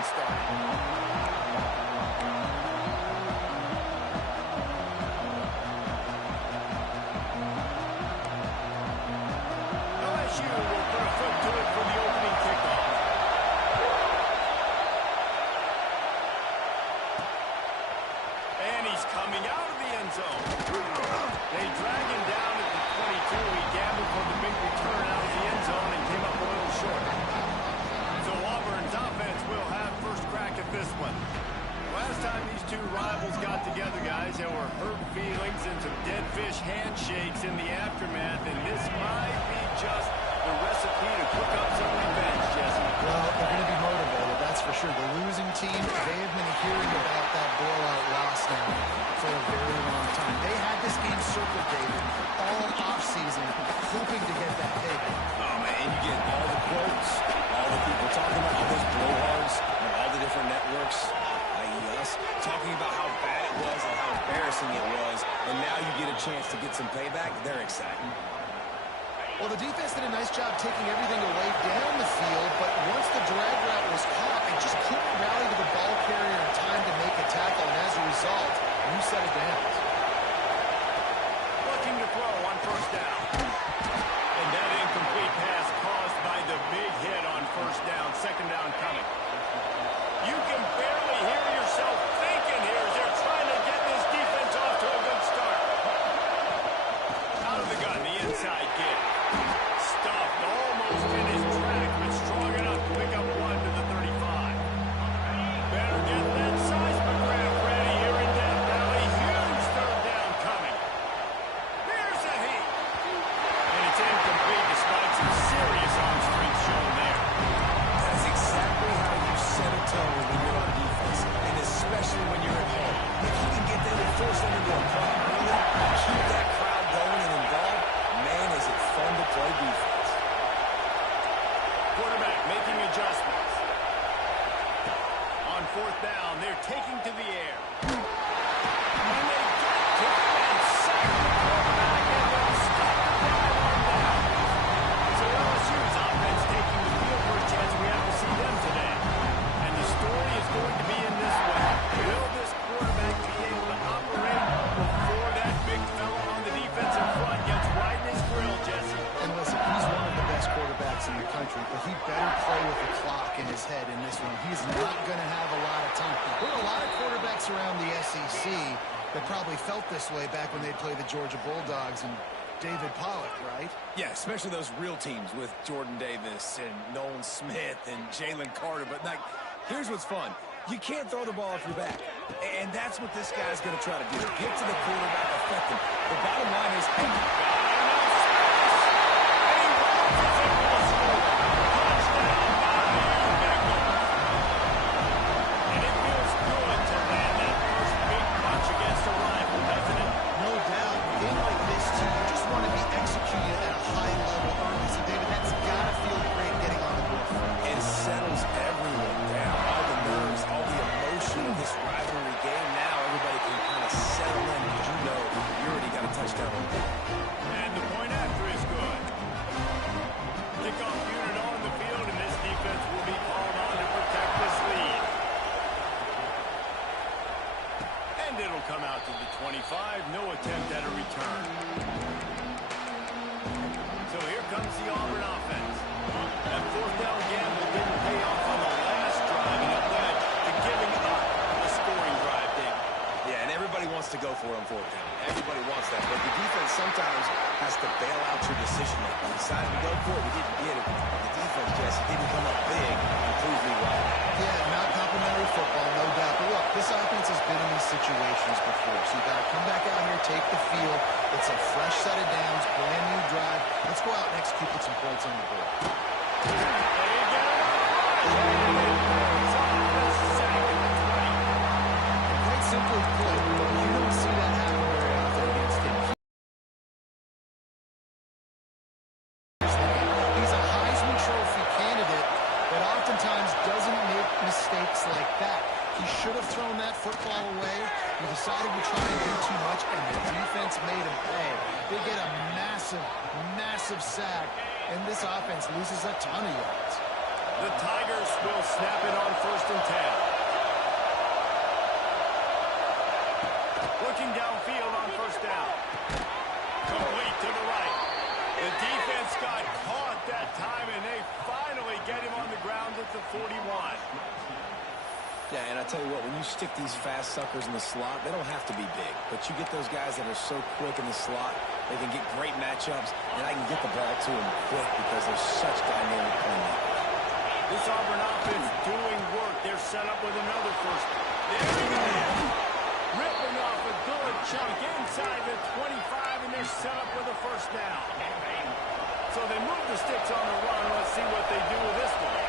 getting started. LSU will put a foot to it for the opening kickoff. And he's coming out of the end zone. They drag him down at the 22. He gambled for the big return out of the end zone and came up a little short. So Auburn's offense will have first crack at this one. Last time these two rivals got together, guys, there were hurt feelings and some dead fish handshakes in the aftermath, and this might be just the recipe to cook up some revenge, Jesse. Well, they're going to be motivated, that's for sure. The losing team, they have been hearing about that blowout loss now for a very long time. They had this game circled, David, all offseason, hoping to get that payback. Oh, man, you get all the quotes, all the people talking about all those blowhards on all the different networks, i.e. us, talking about how bad it was and how embarrassing it was, and now you get a chance to get some payback. They're excited. Well, the defense did a nice job taking everything away down the field, but once the drag route was caught, they just couldn't rally to the ball carrier in time to make a tackle, and as a result, you set it down. Looking to throw on first down. And that incomplete pass caused by the big hit on first down, second down coming. You can barely hear yourself thinking here as they're trying to get this defense off to a good start. Out of the gun, the inside kick. Stuffed almost in his track, but strong enough to pick up one to the 35. Better get that seismograph ready here in Death Valley. Huge third down coming. Here's a heat. And it's incomplete despite some serious arm strength shown there. That's exactly how you set a tone when you're on defense, and especially when you're at home. If you can get them and force them into a punt early, keep that crowd going and involved, man, is it fun to play defense. Quarterback making adjustments. On fourth down, they're taking to the air. And they get to him and sack the quarterback, and they'll stop the drive on down. So LSU's offense taking the field for a chance. We have to see them today. And the story is going to be in this way. Will this quarterback be able to operate before that big fella on the defensive front gets right in his grill, Jesse? And listen, he's one of the best quarterbacks in the country, but he better play with the clock in his head in this one. He's not going to have a lot of time. There are a lot of quarterbacks around the SEC that probably felt this way back when they played the Georgia Bulldogs and David Pollock, right? Yeah, especially those real teams with Jordan Davis and Nolan Smith and Jalen Carter. But, like, here's what's fun. You can't throw the ball off your back. And that's what this guy's going to try to do. Get to the quarterback, affect him. The bottom line is, and it feels good to land that first big punch against a rival, doesn't it? No doubt. A game like this, too, you just want to be executed at a high level early. So, David, that's got to feel great getting on the board. It settles everyone down. All the nerves, all the emotion of this rivalry game. Now everybody can kind of settle in because you know you already got a touchdown. And the point after is good. Kickoff unit on the field, and this defense will be called on to protect this lead. And it'll come out to the 25. No attempt at a return. So here comes the Auburn offense. That fourth down gamble didn't pay off on the last drive, and it led to giving up a scoring drive, David. Yeah, and everybody wants to go for it on fourth down. Everybody wants that, but the defense sometimes has to bail out your decision making. We decided to go for it, we didn't get it. The defense, Jesse, didn't come up big and prove me right. Yeah, not complimentary football, no doubt. But look, this offense has been in these situations before, so you got to come back out here, take the field. It's a fresh set of downs, brand new drive. Let's go out and execute, put some points on the board. Quite simply put, you don't see that happen very often against him. He's a Heisman Trophy candidate that oftentimes doesn't make mistakes like that. He should have thrown that football away. He decided to try and do too much, and the defense made him pay. They get a massive, massive sack, and this offense loses a ton of yards. The Tigers will snap it on 1st and 10. Looking downfield on 1st down. Complete to the right. The defense got caught that time, and they finally get him on the ground at the 41. Yeah, and I tell you what, when you stick these fast suckers in the slot, they don't have to be big. But you get those guys that are so quick in the slot, they can get great matchups, and I can get the ball to them quick because they're such dynamic playmakers. This Auburn offense doing work. They're set up with another first. There it is. Ripping off a good chunk inside the 25, and they're set up with a 1st down. So they move the sticks on the run. Let's see what they do with this one.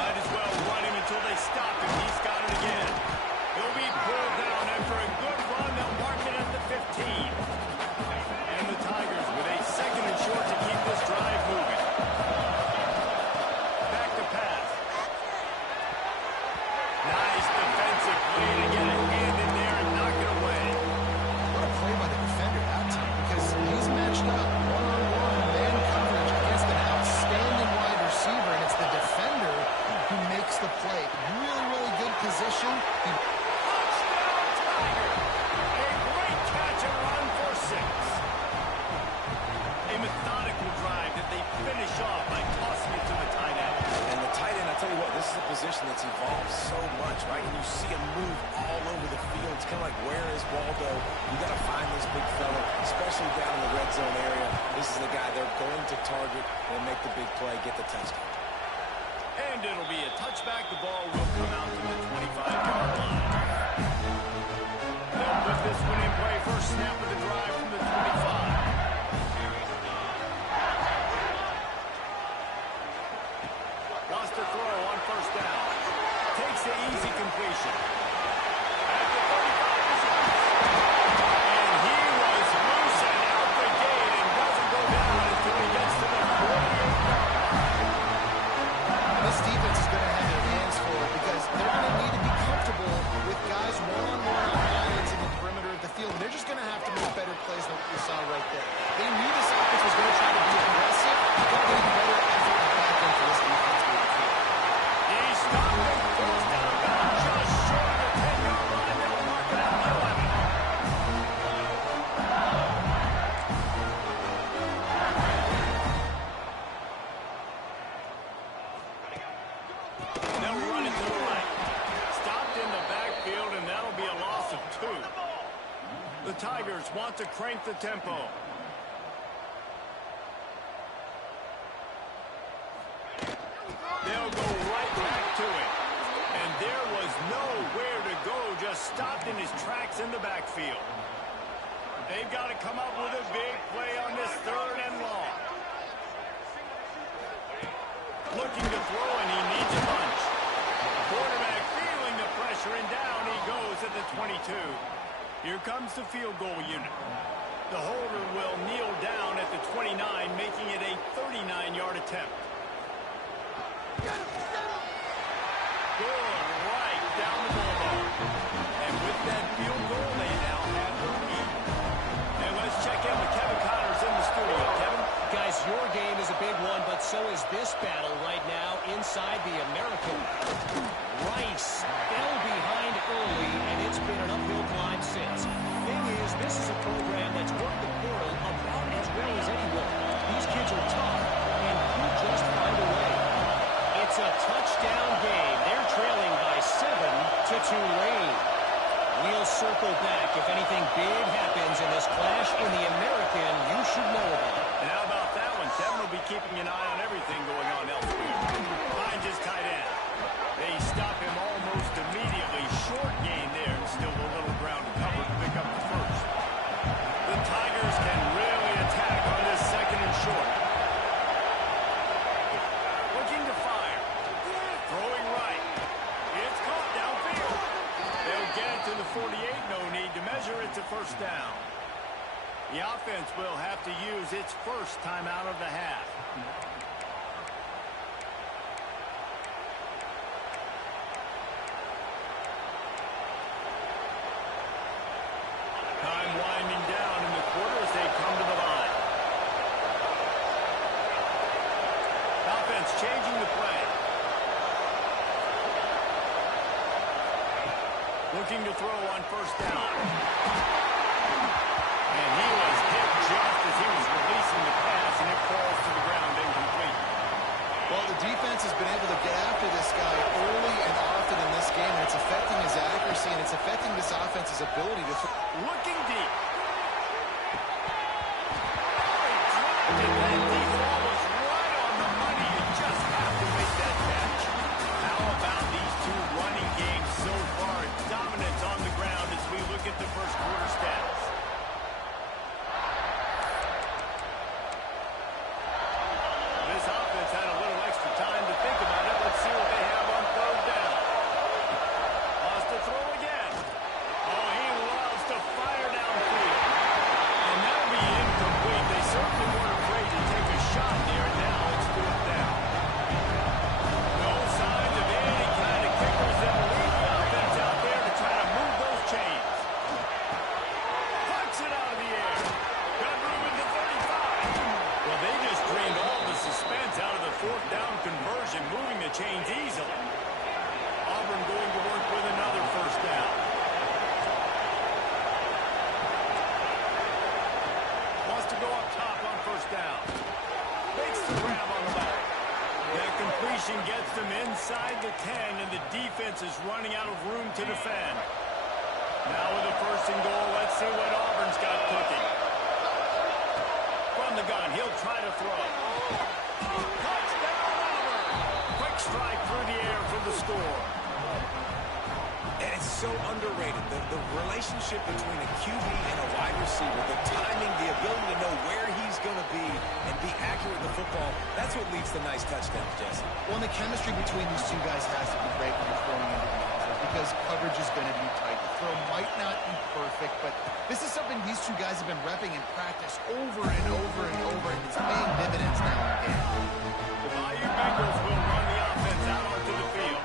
Might as well run him until they stop him. He's got it again. He'll be pulled down after a good run. They'll mark it at the 15. And the Tigers with a 2nd and short to keep this drive moving. Back to pass. Nice defensive play to get a hand in there and knock it away. What a play by the defender that time, because he's matched up one-on-one man coverage against an outstanding wide receiver, and it's the defender who makes the play. Really, really good position. Touchdown, Tiger! A great catch and run for 6. A methodical drive that they finish off by tossing it to the tight end. And the tight end, I tell you what, this is a position that's evolved so much, right? And you see him move all over the field. It's kind of like, where is Waldo? You got to find this big fella, especially down in the red zone area. This is the guy they're going to target and make the big play, get the touchdown. And it'll be a touchback. The ball will come out to the 25-yard line. They'll put this one in play. First snap of the drive from the 25. Lost to throw on 1st down. Takes the easy completion. At the 35. And he was loose and out the gate and doesn't go down until he gets to the 48-yard line. This defense is going to have their hands full because they're going to need to be comfortable with guys one-on-one on islands in the perimeter of the field. And they're just going to have to make better plays than what we saw right there. They knew this offense was going to try to be aggressive. They're going to need better effort and back end for this defense moving forward. He stopped it. Forced out of bounds just short of the 10-yard line. They'll mark it out the 11. They'll run it to the right. Stopped in the backfield, and that'll be a loss of 2. The Tigers want to crank the tempo. They'll go right back to it. And there was nowhere to go, just stopped in his tracks in the backfield. They've got to come up with a big play on this 3rd and long. Looking to throw, and he needs a bunch. Quarterback feeling the pressure, and down he goes at the 22. Here comes the field goal unit. The holder will kneel down at the 29, making it a 39-yard attempt. Good right down the ball. And with that field goal, they now have the lead. And let's check in with Kevin Connors in the studio. Kevin? Guys, your game is a big one, but so is this battle right now inside the American. Rice fell behind early, and it's been an uphill climb since. Thing is, this is a program that's worked the portal about as well as anyone. These kids are tough, and could just find a way. It's a touchdown game. They're trailing by 7 to Tulane. We'll circle back. If anything big happens in this clash in the American, you should know about it. And how about that one? Kevin will be keeping an eye on everything going on elsewhere. Finds his tight end. They stop him almost immediately. Short gain there, and still a little ground to cover to pick up the 1st. The Tigers can really attack on this 2nd and short. Looking to fire. Throwing right. It's caught downfield. They'll get it to the 48. No need to measure. It's a 1st down. The offense will have to use its first timeout of the half. Time winding down in the quarter as they come to the line. Offense changing the play. Looking to throw on first down. And he was hit just as he was releasing the pass, and it falls to the ground incomplete. Well, the defense has been able to get after this guy early and often in this game, and it's affecting his accuracy, and it's affecting this offense's ability to throw. Looking deep. Oh, he dropped it. That deep ball was right on the money. You just have to make that catch. How about these two running games so far? Dominance on the ground as we look at the first quarter stats. This offense had a little extra time to think about it. Let's see what they have on third down. Lost to throw again. Oh, he loves to fire downfield. And that'll be incomplete. They certainly weren't afraid to take a shot there. Now it's fourth down. No signs of any kind of kickers that will lead the offense out there to try to move those chains. Punch it out of the air. Got room at the 35. Well, they just drained all the suspense out of the fourth down conversion, moving the chains easily. Auburn going to work with another first down. Wants to go up top on first down. Makes the grab on the back. That completion gets them inside the 10, and the defense is running out of room to defend. Now with a first and goal, let's see what Auburn's got cooking. From the gun, he'll try to throw. Touchdown, Auburn! Quick strike through the air for the score. And it's so underrated. The relationship between a QB and a wide receiver, the timing, the ability to know where he's going to be and be accurate with the football, that's what leads to nice touchdowns, Jesse. Well, and the chemistry between these two guys has to be great when you're throwing into the offense because coverage is going to be tight. The throw might not be perfect, but this is something these two guys have been repping in practice over and over and over, and it's paying dividends now and again. The Bayou Bengals will run the offense out onto the field.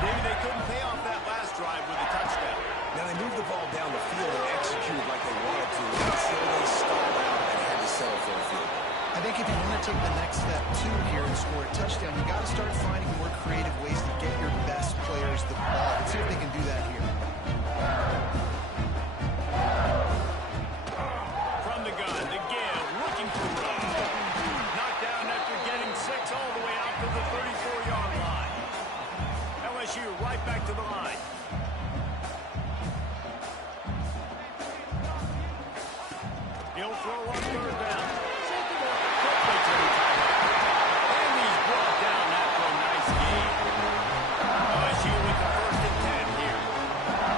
Maybe they couldn't pay off that last drive with a touchdown. Now they moved the ball down the field and executed like they wanted to until they stalled out and had to settle for a field goal. I think if you want to take the next step, too, here and score a touchdown, you got to start finding more creative ways to get your best players the ball. Let's see if they can do that here. From the gun, the give, looking for room. Knocked down after getting 6 all the way out to the 34-yard line. LSU right back to the line. He'll throw on third down. Quickly to the tight end. And he's brought down after a nice gain. LSU with the first and 10 here.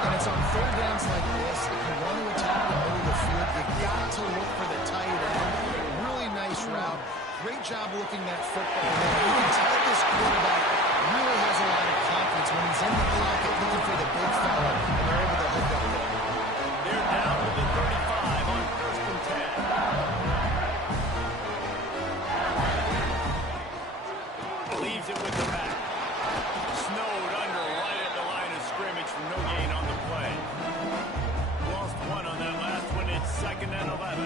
And it's on third downs like this. If you want to attack the middle of the field, you got to look for the tight end. Really nice route. Great job looking that football. You can tell this quarterback really has a lot of confidence when he's in the pocket looking for the big fella, and they're able to hook up there. They're down to the 35 on first and 10. Leaves it with the back. Snowed under right at the line of scrimmage from no gain on the play. Lost one on that last one. It's second and 11.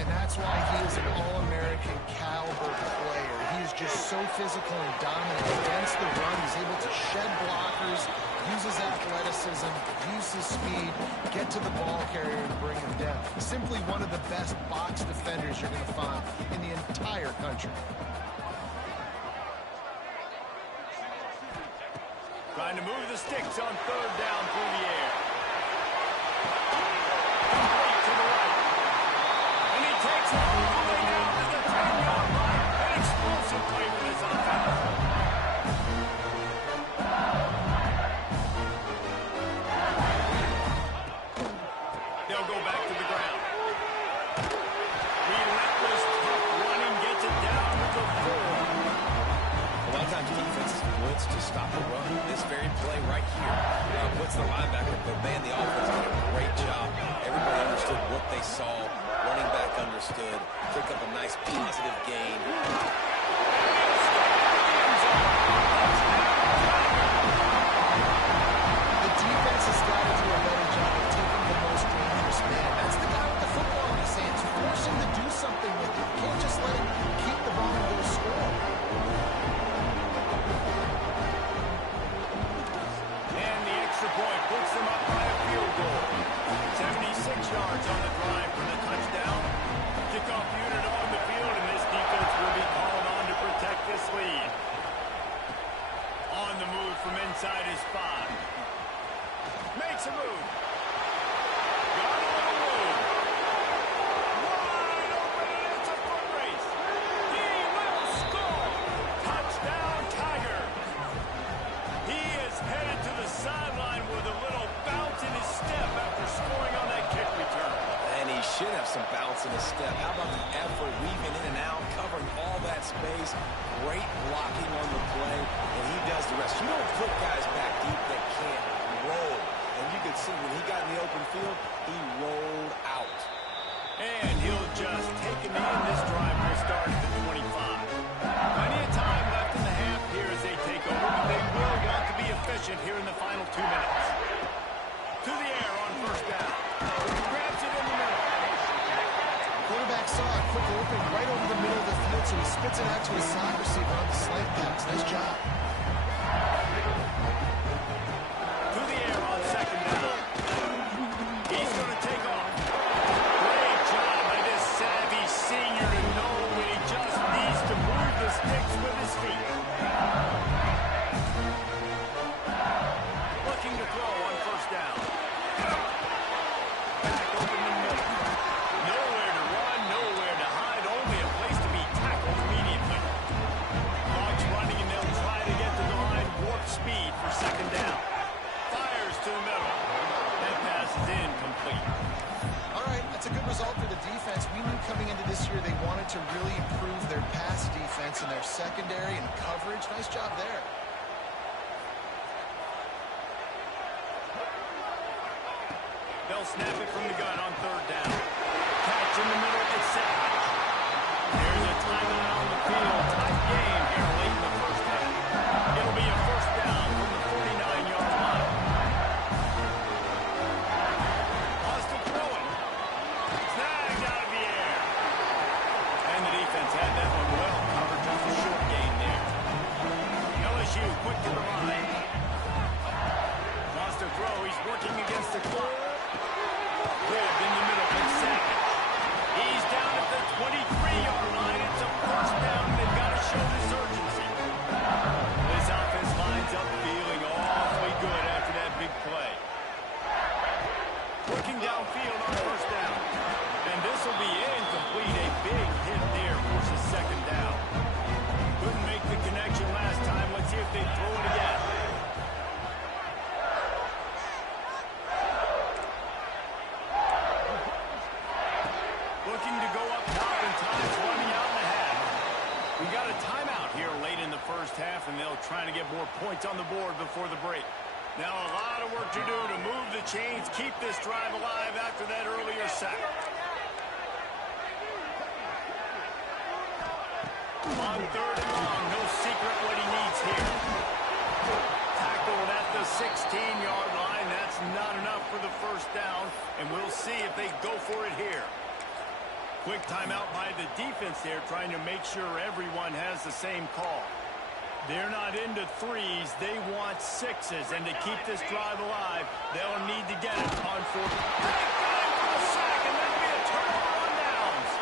And that's why he is an All-American caliber player. He is just so physical and dominant against the run. He's able to shed blockers, use his athleticism, use his speed, get to the ball carrier and bring him down. Simply one of the best box defenders you're going to find in the entire country. Trying to move the sticks on third down through the air. Complete to the right. And he takes it all the way down to the 10-yard line. An explosive play for this offense. They'll go back to the ground. Relentless, tough running gets it down to 4. A lot of times defenses blitz to stop the run. This very play right here puts the linebacker, but man, the offense did a great job. Everybody understood what they saw. Running back understood. Pick up a nice positive gain. The defense has got to do a better job of taking the most dangerous man. That's the guy with the football in his hands. Force him to do something with it. You can't just let him keep the ball and go score. And the extra point puts from inside his 5. Makes a move. Got a little room. Wide open, and it's a foot race. He will score. Touchdown, Tiger. He is headed to the sideline with a little bounce in his step after scoring on that kick return. And he should have some bounce in his step. How about the effort, weaving in and out, covering all that space. Great blocking on the play, and he does the rest. You don't put guys back deep that can't roll. And you can see when he got in the open field, he rolled out. And he'll just take him in. This drive will start at the 25. Plenty of time left in the half here as they take over, but they will want to be efficient here in the final 2 minutes. To the air on first down. Grabs it in the middle. Quarterback saw a quick open right over the middle of the field, so he spits it out to his slot receiver on the slant pass. Nice job. To the air on second down. He's going to take off. Great job by this savvy senior to know when he just needs to move the sticks with his feet. Looking to throw on first down. Back open the middle. Nowhere to run, nowhere to hide, only a place to be tackled immediately. Clock's running, and they'll try to get to the line, warp speed for second down. Fires to the middle. That pass is incomplete. All right, that's a good result for the defense. We knew coming into this year they wanted to really improve their pass defense and their secondary and coverage. Nice job there. They'll snap it from the gun on third down. Catch in the middle, it's Savage. There's a timeout on the field. Tight game here late in the first half. It'll be a first down from the 49-yard line. Lost to throw it. Snagged out of the air. And the defense had that one well covered. Just a short gain there. LSU quick to the line. Lost to throw. He's working against the clock. Grabbed in the middle, it's Savage. He's down at the 23-yard line. It's a first down. They've got to show this urgency. This offense lines up feeling awfully good after that big play. Working downfield on first down. And this will be incomplete. A big hit there forces second down. Couldn't make the connection last time. Let's see if they throw it again. Looking to go up top, and time's running out in the half. We got a timeout here late in the first half, and they'll try to get more points on the board before the break. Now a lot of work to do to move the chains, keep this drive alive after that earlier sack. On third and long, no secret what he needs here. Tackled at the 16-yard line. That's not enough for the first down, and we'll see if they go for it here. Quick timeout by the defense there, trying to make sure everyone has the same call. They're not into threes. They want sixes, and to keep this drive alive, they'll need to get it on fourth. Sack, and that'll be a turnover on downs.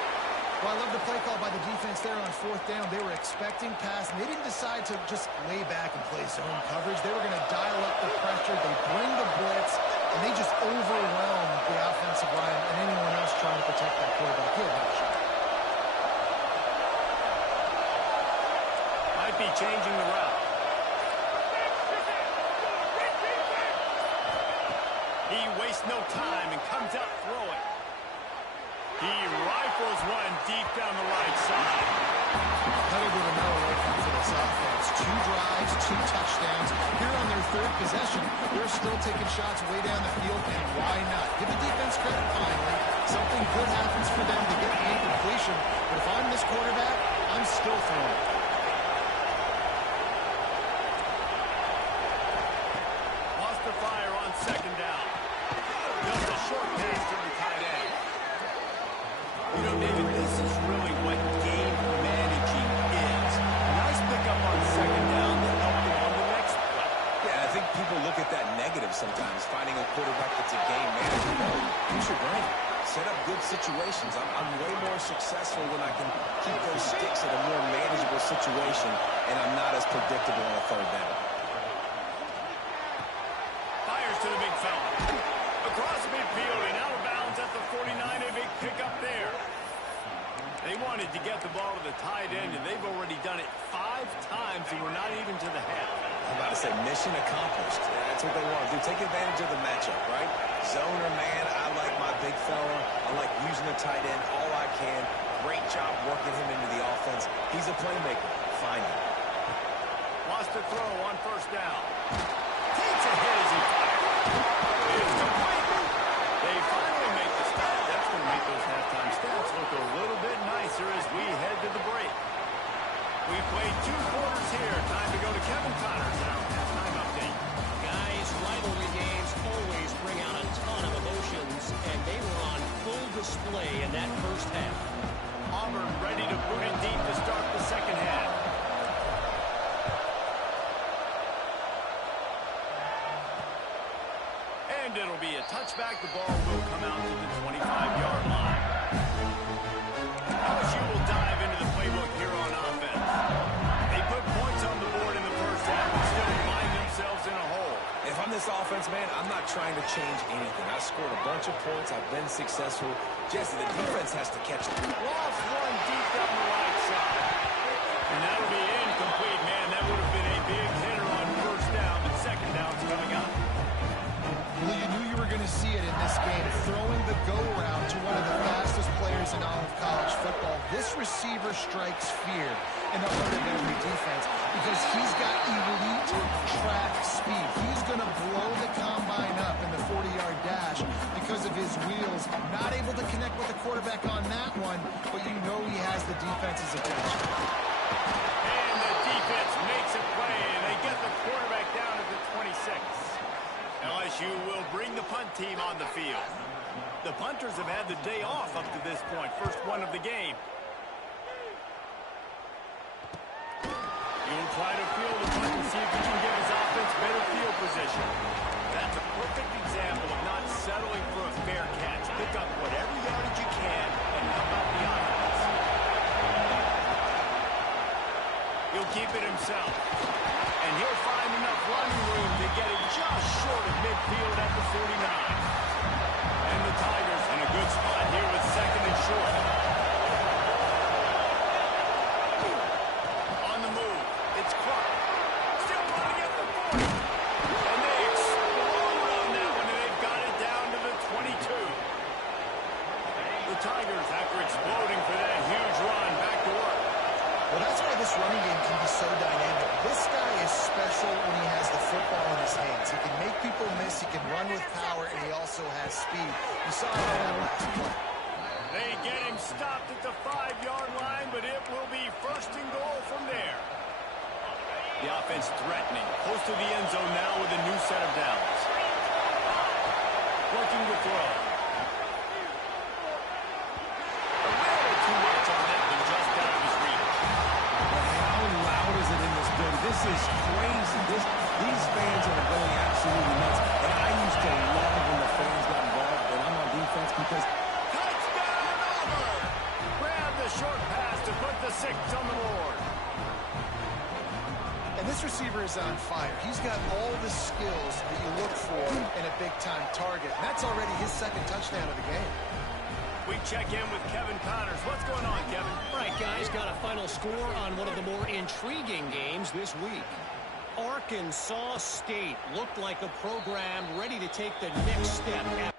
Well, I love the play call by the defense there on fourth down. They were expecting pass, and they didn't decide to just lay back and play zone coverage. They were going to dial up the pressure. They bring the blitz, and they just overwhelm the offensive line and anyone else trying to protect that quarterback. He'll have a shot. Might be changing the route. He wastes no time and comes out throwing. He rifles one deep down the right side. Pedal to the metal right now for this offense. 2 drives, 2 touchdowns. Here on their third possession, they're still taking shots way down the field, and why not? Give the defense credit finally. Something good happens for them to get the incompletion. But if I'm this quarterback, I'm still throwing. Lost the fire on second down. Just a short pass to the tight end. You know, David, this is really what game managing is. Nice pickup on second down to help them on the next play. Yeah, I think people look at that negative sometimes, finding a quarterback that's a game manager. No, use your brain. Set up good situations. I'm way more successful when I can keep those sticks in a more manageable situation, and I'm not as predictable on a third down. to the big fella. Across midfield and out of bounds at the 49. A big pickup there. They wanted to get the ball to the tight end, and they've already done it 5 times, and we're not even to the half. I'm about to say mission accomplished. That's what they want to do. Take advantage of the matchup, right? Zone or man, I like my big fella. I like using the tight end all I can. Great job working him into the offense. He's a playmaker. Find him. Wants to throw on first down. Takes a hit as he fires. It's complete. They finally make the stop. That's going to make those halftime stats look a little bit nicer as we head to the break. We played 2 quarters here. Time to go to Kevin Connors in our halftime update. Guys, rivalry games always bring out a ton of emotions, and they were on full display in that first half. Auburn ready to boot it deep to start the second half. And it'll be a touchback. The ball will come out to the 25-yard line. LSU will dive into the playbook here on offense. They put points on the board in the first half and still find themselves in a hole. If I'm this offense, man, I'm not trying to change anything. I scored a bunch of points. I've been successful. Jesse, the defense has to catch it. Lost one deep down the right side. And that'll be incomplete, man. That would have been a big hitter on first down, but second down's coming up. Well, you knew you were going to see it in this game. Throwing the go-around to one of the fastest players in all of college football. This receiver strikes fear in the heart of every defense because he's got elite track speed. He's going to blow the combine up in the 40-yard dash because of his wheels. Not able to connect with the quarterback on that one, but you know he has the defense's attention. And the defense makes a play, and they get the quarterback down at the 26. LSU will bring the punt team on the field. The punters have had the day off up to this point. First one of the game. He'll try to field the punt and see if he can give his offense better field position. That's a perfect example of not settling for a fair catch. Pick up whatever yardage you can and help out the offense. He'll keep it himself. And he'll find enough running room to get it just short of midfield at the 49. And the Tigers in a good spot here with second and short. On the move, it's Clark. Still running at the 40. And they explode on that one, and they've got it down to the 22. The Tigers, after exploding for that huge run, back to work. Well, that's why this running game can be so dynamic. This guy is special when he has the football in his hands. He can make people miss, he can run with power, and he also has speed. You saw that on that last play. They get him stopped at the 5-yard line, but it will be first and goal from there. The offense threatening. Close to the end zone now with a new set of downs. Working the throw. A little too much on that one, just out of his reach. How loud is it in this building? This is crazy. These fans are going absolutely nuts. And I used to love when the fans got involved and I'm on defense because Touchdown, Auburn! Grab the short pass to put the 6 on the board. And this receiver is on fire. He's got all the skills that you look for in a big-time target. And that's already his second touchdown of the game. We check in with Kevin Connors. What's going on, Kevin? All right, guys, got a final score on one of the more intriguing games this week. Arkansas State looked like a program ready to take the next step.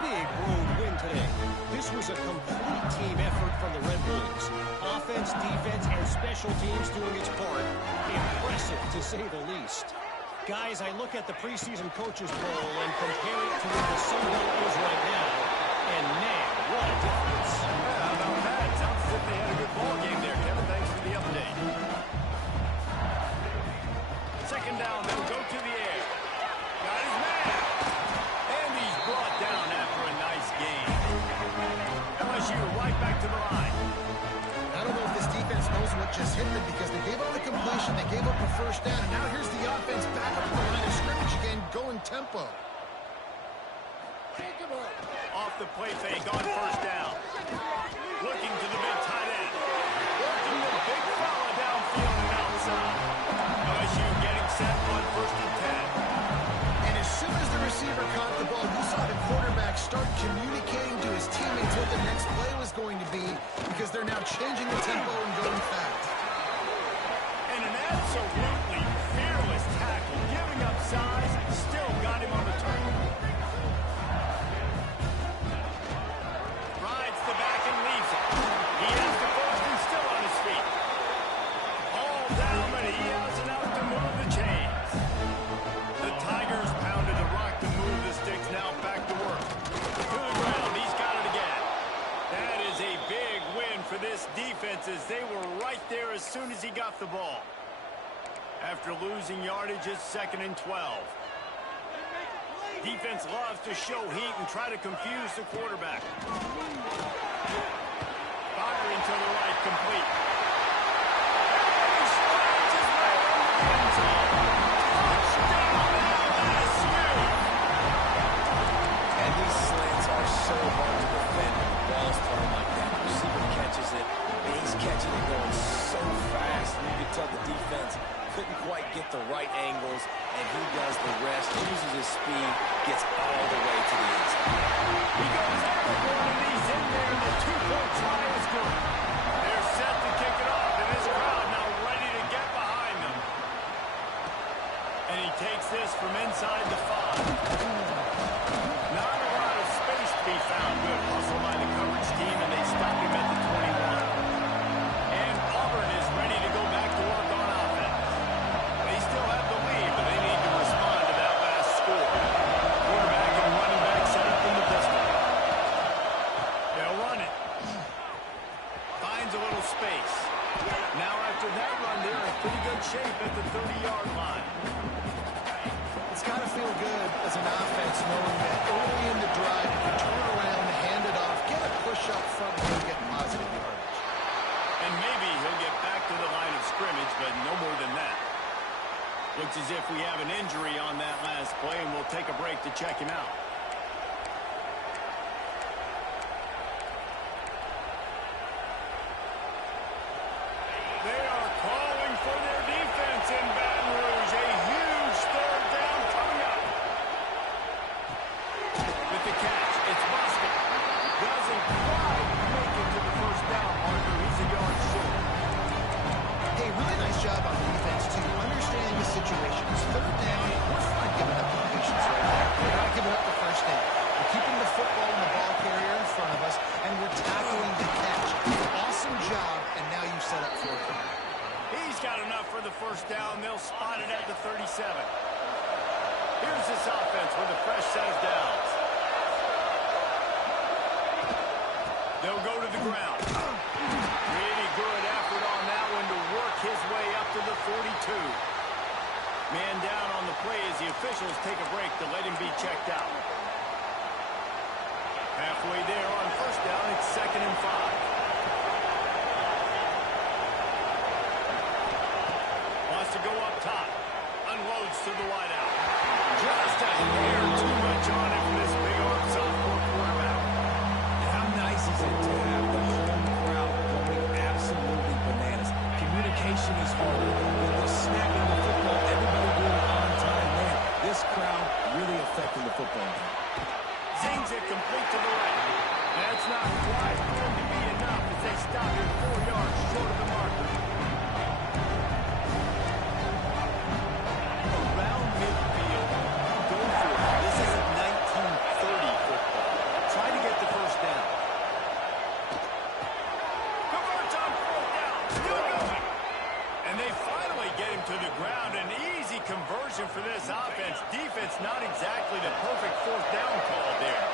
Big road win today. This was a complete team effort from the Red Bulls. Offense, defense, and special teams doing its part. Impressive, to say the least. Guys, I look at the preseason coaches poll and compare it to where the Sun Belt is right now, and man, what a difference. How about that? Sounds as if they had a good ball game there, Kevin. Thanks for the update. Second down, they'll go to the air. Got his man. And he's brought down after a nice game. LSU right back to the line. I don't know if this defense knows what just hit them because they gave up the completion, they gave up the first down, and now here's the offense back up to the line of scrimmage again, going tempo. Off the play fake on first down. Looking to the big tight end. Working the big fella downfield and outside. LSU getting set on first and 10. And as soon as the receiver caught the ball, you saw the quarterback start communicating to his teammates what the next play was going to be because they're now changing the tempo and going fast. And an absolutely fearless tackle, giving up size, still got him on the turn. Rides the back and leaves it. He has the first and still on his feet. All down, but he has enough to move the chains. The Tigers pounded the rock to move the sticks, now back to work. To the ground, he's got it again. That is a big win for this defense as they were right there as soon as he got the ball. After losing yardage, it's 2nd and 12. Defense loves to show heat and try to confuse the quarterback. Firing to the right, complete. He slides his way into the end zone. Touchdown, LSU! And these slants are so hard to defend when the ball's thrown like that. The receiver catches it, and he's catching it going so fast. You can tell the defense couldn't quite get the right angles, and he does the rest, uses his speed, gets all the way to the end zone. He goes everywhere, and he's in there. The two-point try is good. They're set to kick it off, and this crowd now ready to get behind them. And he takes this from inside the 5. Not a lot of space to be found. Good hustle by the coverage team, and they stop him at the 21. And Auburn is ready to go back to work on offense. They still have the lead, but they need to respond to that last score. Quarterback and running back set up in the pistol. They'll run it. Finds a little space. Now after that run, they're in pretty good shape at the 30-yard line. It's got to feel good as an offense knowing that early in the drive, you can turn around, hand it off, get a push up front, and get positive yardage. And maybe he'll get back to the line of scrimmage, but no more than that. Looks as if we have an injury on that last play, and we'll take a break to check him out. They are calling for their defense in Baton Rouge. A huge third down coming up. With the catch, it's Boston. Doesn't quite make it to the first down marker. He's a yard short. Hey, really nice job on defense, too. Understanding the situation. It's third down. We're not giving up completions right there. We're not giving up the first down. We're keeping the football and the ball carrier in front of us, and we're tackling the catch. Awesome job, and now you set up fourth down. He's got enough for the first down. They'll spot it at the 37. Here's this offense with a fresh set of downs. They'll go to the ground. Really good effort on that one to work his way up to the 42. Man down on the play as the officials take a break to let him be checked out. Halfway there on first down, it's 2nd and 5. Wants to go up top. Unloads to the wideout. Just a hair too much on it from this big arm sophomore quarterback. And how nice is it to have the home crowd going absolutely bananas. Communication is harder. With the snapping the football, everybody doing on time. Man, this crowd really affecting the football game. Zings it complete to the right. That's not quite going to be enough as they stop him 4 yards short of the marker. Around midfield, go for it. This isn't 1930 football. Try to get the first down. Converts on 4th down. Still going. And they finally get him to the ground. An easy conversion for this offense. Defense, not exactly the perfect fourth down call there.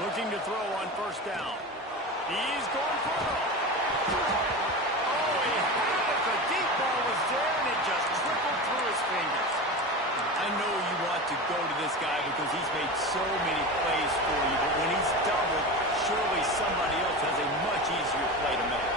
Looking to throw on first down. He's going for it. Oh, he had it. The deep ball was there, and it just trickled through his fingers. I know you want to go to this guy because he's made so many plays for you, but when he's doubled, surely somebody else has a much easier play to make.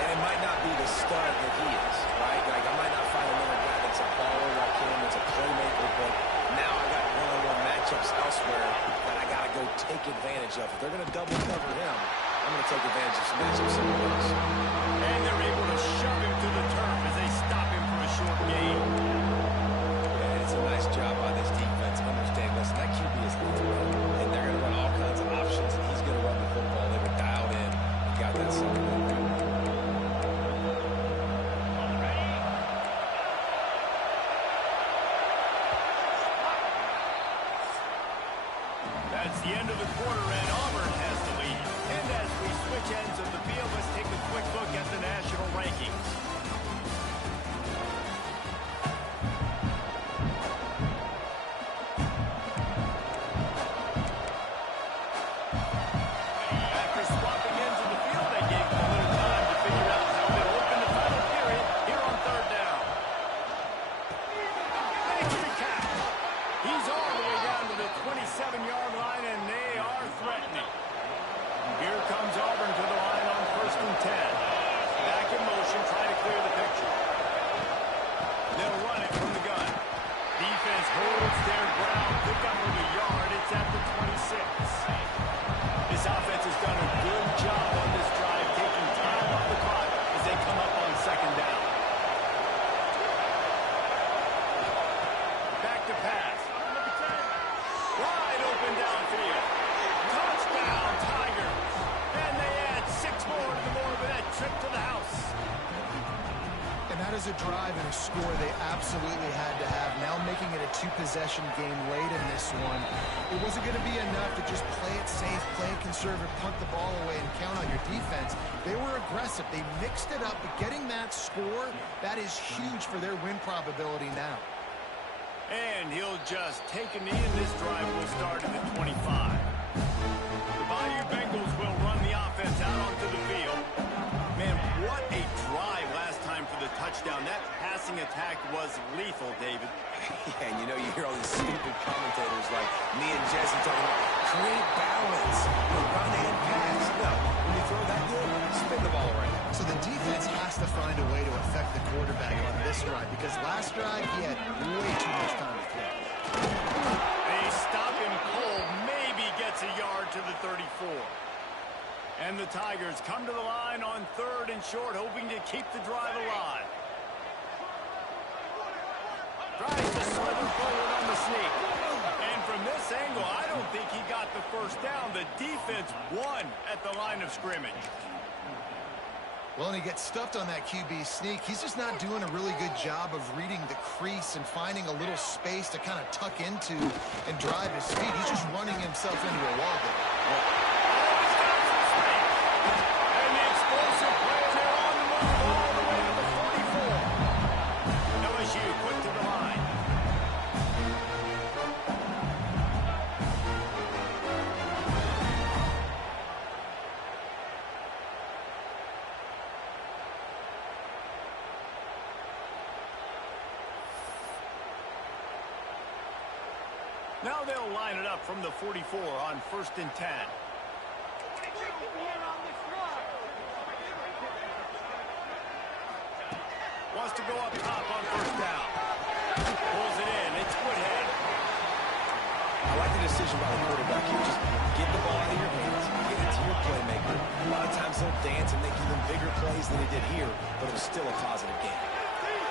And it might not be the stud that he is, right? Like, I might not find another guy that's a baller like him, that's a playmaker, but now I got one-on-one matchups elsewhere that I got to go take advantage of. If they're going to double cover him, I'm going to take advantage of some matchups somewhere else. And they're able to shove him to the turf as they stop him for a short gain. Yeah, it's a nice job by this defense. Understand, listen, that QB is going to run, and they're going to run all kinds of options, and he's going to run the football. They were dialed in and got that something. That's the end of the quarter, and Auburn has the lead. And as we switch ends of the field, let's take a quick look at the national rankings. After swapping ends of the field, they gave them a little time to figure out how they'll open the final period here on third down. Makes the catch. He's all the way down to the 27-yard line, and they are threatening. Here comes Auburn to the line on 1st and 10. Back in motion, trying to clear the picture. They'll run it from the gun. Defense holds their ground. Pick up of a yard. It's at the 26. This offense has done a good job on this drive, taking time off the clock as they come up on second down. Back to pass. Wide open downfield. Touchdown, Tigers. And they add 6 more to the board with that trip to the house. And that is a drive and a score they absolutely had to have. Now making it a 2-possession game late in this one. It wasn't going to be enough to just play it safe, play it conservative, punt the ball away, and count on your defense. They were aggressive. They mixed it up, but getting that score, that is huge for their win probability now. And he'll just take a knee, and this drive will start at the 25. The Bayou Bengals will run the offense out onto the field. Man, what a drive last time for the touchdown. That passing attack was lethal, David. Yeah, and you know, you hear all these stupid commentators like me and Jesse talking about create balance, run and pass. No, when you throw that good, spin the ball around. So the defense has to find a way to affect the quarterback on this drive because last drive he had way too much time to throw. They stop him cold, maybe gets a yard to the 34. And the Tigers come to the line on 3rd and short, hoping to keep the drive alive. Tries to slither forward on the sneak. And from this angle, I don't think he got the first down. The defense won at the line of scrimmage. Well, and he gets stuffed on that QB sneak. He's just not doing a really good job of reading the crease and finding a little space to kind of tuck into and drive his feet. He's just running himself into a wall there. And the explosive play there on the move all the way to the 44. LSU quick to the line. Now they'll line it up from the 44 on 1st and 10. Wants to go up top on first down. Pulls it in. It's Woodhead. I like the decision by the quarterback here. Just get the ball out of your hands, get it to your playmaker. A lot of times they'll dance and make even bigger plays than he did here, but it was still a positive game.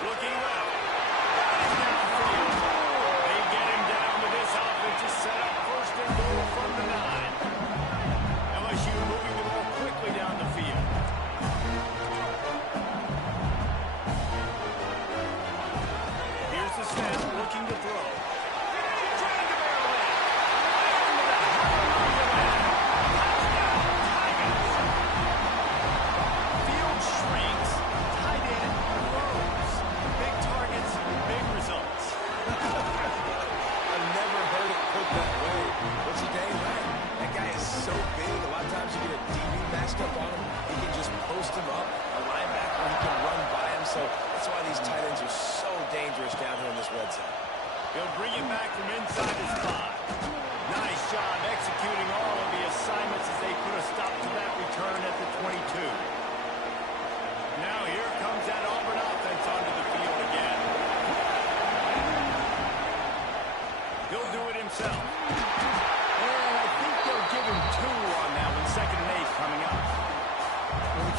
Looking left. Downfield. They get him down to this offense to set up 1st and goal from the 9. LSU moving the ball quickly down the field. Here's the snap, looking to throw. Trying to barrel in. Into the Hallelujah land. Touchdown, Tigers.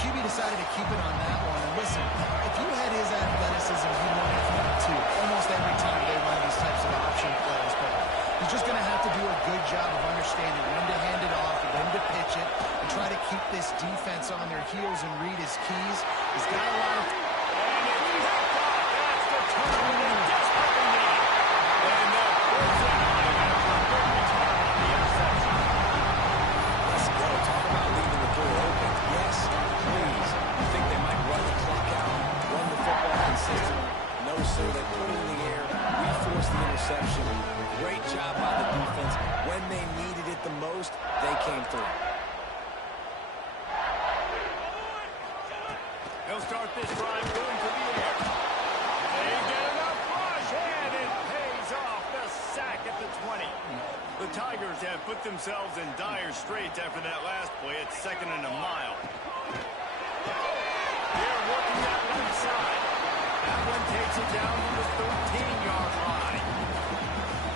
GB decided to keep it on that one. And listen, if you had his athleticism, he won it 2 almost every time they run these types of option plays. But he's just going to have to do a good job of understanding when to hand it off, when to pitch it, and try to keep this defense on their heels and read his keys. He's got a lot of... And it's picked off. That's the turn they desperately need. And they'll close it on him after a good return on the interception. Let's go. Talk about leaving the door open. Yes, please. You think they might run the clock out, run the football consistently? No, sir. They put it in the air. We forced the interception. Great job by the defense. When they needed it the most, they came through. They'll start this drive going to the air. They get enough rush, and it pays off. The sack at the 20. The Tigers have put themselves in dire straits after that last play. It's 2nd and a mile. They're working that left side. That one takes it down to the 13-yard line.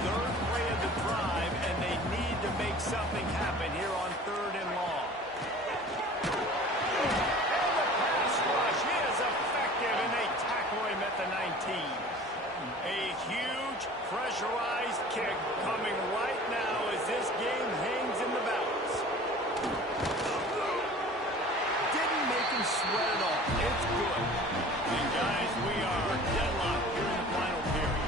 3rd play of the drive, and they need to make something happen here on 3rd and long. And the pass rush is effective, and they tackle him at the 19. A huge pressurized kick coming right now as this game hangs in the balance. Didn't make him sweat at all. It's good. And guys, we are deadlocked here in the final period.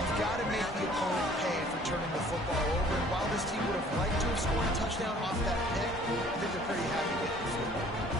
You've got to make the opponent pay for turning the football over. And while this team would have liked to have scored a touchdown off that pick, I think they're pretty happy with the football.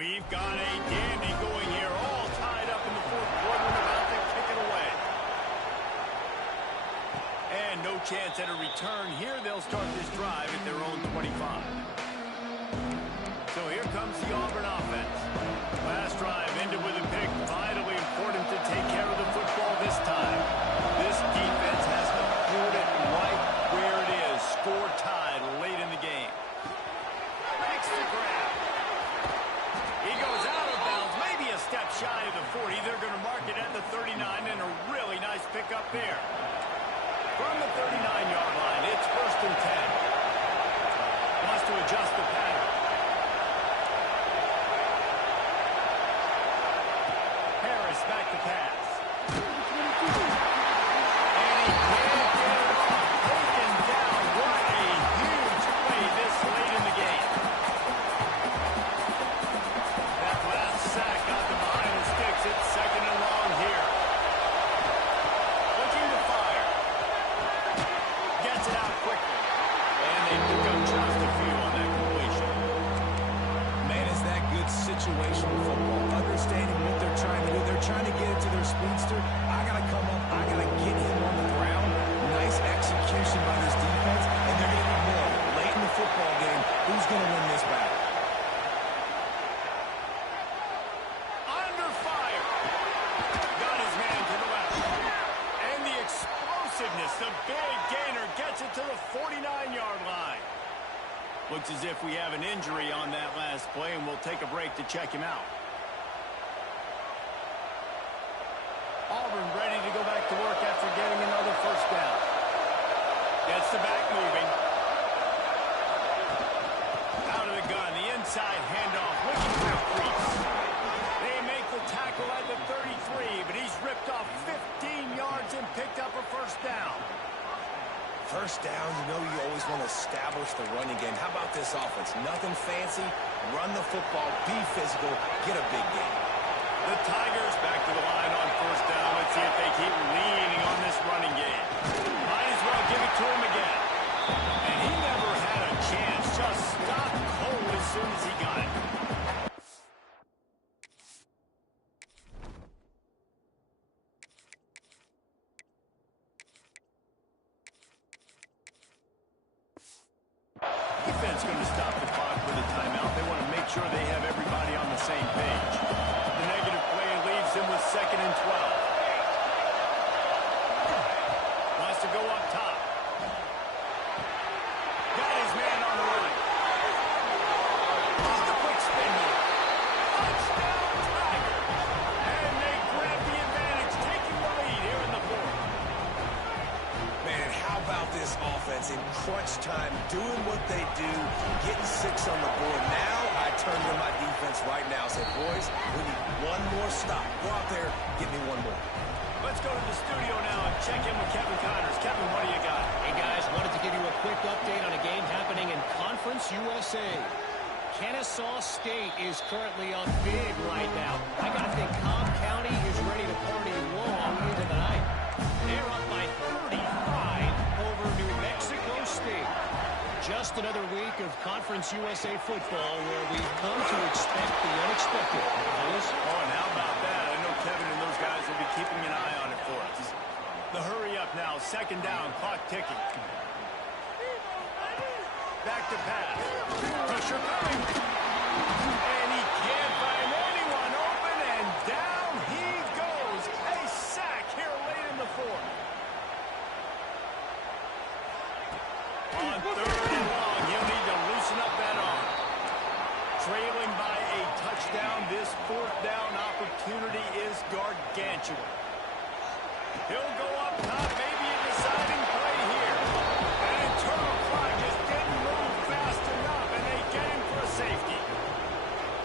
We've got a dandy going here, all tied up in the 4th quarter and about to kick it away. And no chance at a return here. They'll start this drive at their own 25. So here comes the Auburn offense. Last drive ended with a pick. Vitally important to take care of the football this time. This defense has to put it right where it is. Score tied late in the game. Makes the grab. He goes out of bounds, maybe a step shy of the 40. They're going to mark it at the 39, and a really nice pickup there. From the 39-yard line, it's 1st and 10. Wants to adjust the pattern. Harris back to pass. And he can't get it off. Taken down. What a huge play this late in the game. That last sack got them behind the sticks. It's 2nd and long here. Looking to fire. Gets it out quickly. And they pick up just a few on that completion. Man, is that good situational football. Understanding what they're trying to do. They're trying to get it to their speedster. I got to come up. I got to get him on the ground. Nice execution by this defense. And they're going to need more. Late in the football game, who's going to win this battle? Under fire. Got his man to the left. And the explosiveness, the big gainer gets it to the 49-yard line. Looks as if we have an injury on that last play, and we'll take a break to check him out. picked up a first down. First down, you know you always want to establish the running game. How about this offense? Nothing fancy. Run the football, be physical, get a big gain. The Tigers back to the line on first down. Let's see if they keep leaning on this running game. Might as well give it to him again. And he never had a chance. Just stopped cold as soon as he got it. Defense going to stop the clock for the timeout. They want to make sure they have everybody on the same page. The negative play leaves him with 2nd and 12. Wants to go up top. Got his man on the run. Just a quick spin move. Touchdown, Tiger. And they grab the advantage, taking the lead here in the 4th. Man, how about this offense in crunch time, doing what they do, getting 6 on the board. Now I turn to my defense right now and say, boys, we need one more stop. Go out there, get me one more. Let's go to the studio now and check in with Kevin Connors. Kevin, what do you got? Hey, guys, wanted to give you a quick update on a game happening in Conference USA. Kennesaw State is currently up big right now. I got to think Cobb County is ready to party long into the night. They're up by 35 over New Mexico State. Just another week of Conference USA football where we've come to expect the unexpected. Oh, and how about that? I know Kevin and those guys will be keeping an eye on it for us. The hurry up now, 2nd down, clock ticking. Back to pass. Pressure coming. And he can't find anyone open, and down he goes. A sack here late in the 4th. On 3rd and long, he'll need to loosen up that arm. Trailing by a touchdown, this 4th down opportunity is gargantuan. He'll go up top, maybe a deciding play here. An internal clock just didn't move fast enough, and they get him for a safety.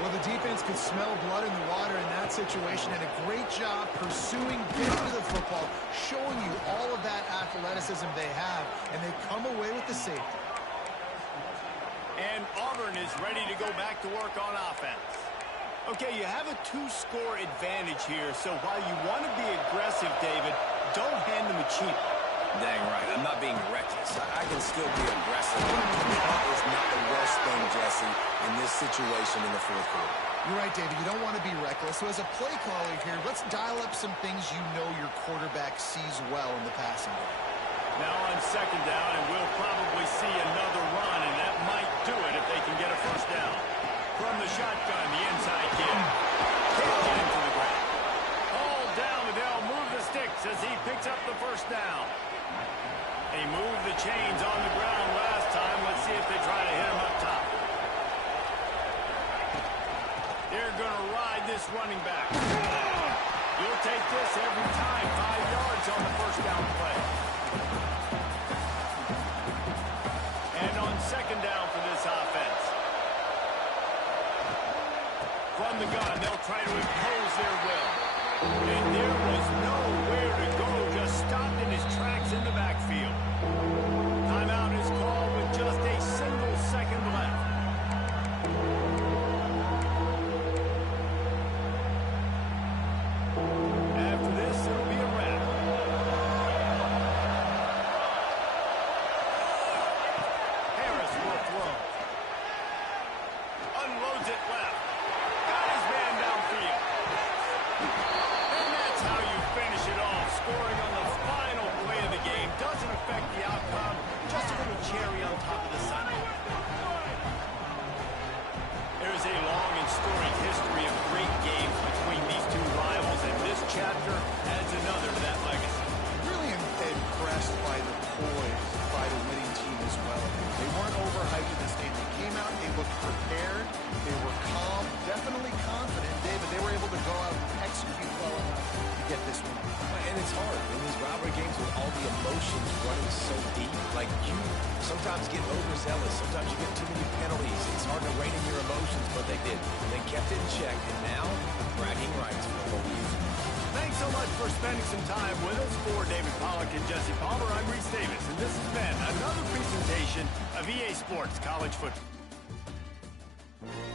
Well, the defense could smell blood in the water in that situation, and a great job pursuing, getting to the football, showing you all of that athleticism they have, and they come away with the safety. And Auburn is ready to go back to work on offense. Okay, you have a 2-score advantage here, so while you want to be aggressive, David, don't hand them a cheap. Dang right, I'm not being reckless. I can still be aggressive. That is not the worst thing, Jesse, in this situation in the 4th quarter. You're right, David. You don't want to be reckless. So as a play caller here, let's dial up some things you know your quarterback sees well in the passing game. Now on 2nd down, and we'll probably see another run, and that might do it if they can get a first down. From the shotgun, the inside kid. Can't get him to the ground. All down, but they'll move the sticks as he picks up the first down. He moved the chains on the ground last time. Let's see if they try to hit him up top. They're going to ride this running back. You'll take this every time. 5 yards on the first down play. And on 2nd down for this offense. From the gun, they'll try to impose their will. And there was nowhere to go, just stopped in his tracks in the backfield. Timeout is called with just a single second left. After this, it'll be a wrap. Harris will throw. Unloads it left. Got his man downfield. And that's how you finish it off. Scoring on the final play of the game doesn't affect the outcome. Just a little cherry on top of the sundae. There's a long and storied history of great games between these two rivals, and this chapter adds another to that legacy. Really impressed by the poise by the winning team as well. They weren't overhyped in this game. They came out, they looked prepared, they were calm, definitely confident. David, they were able to go out and execute well enough to get this one. And it's hard in these rivalry games with all the emotions running so deep. Like, you sometimes get overzealous. Sometimes you get too many penalties. It's hard to rein in your emotions, but they did. They kept it in check, and now bragging rights for the whole season. Thanks so much for spending some time with us. For David Pollack and Jesse Palmer, I'm Reese Davis, and this has been another presentation of EA Sports College Football.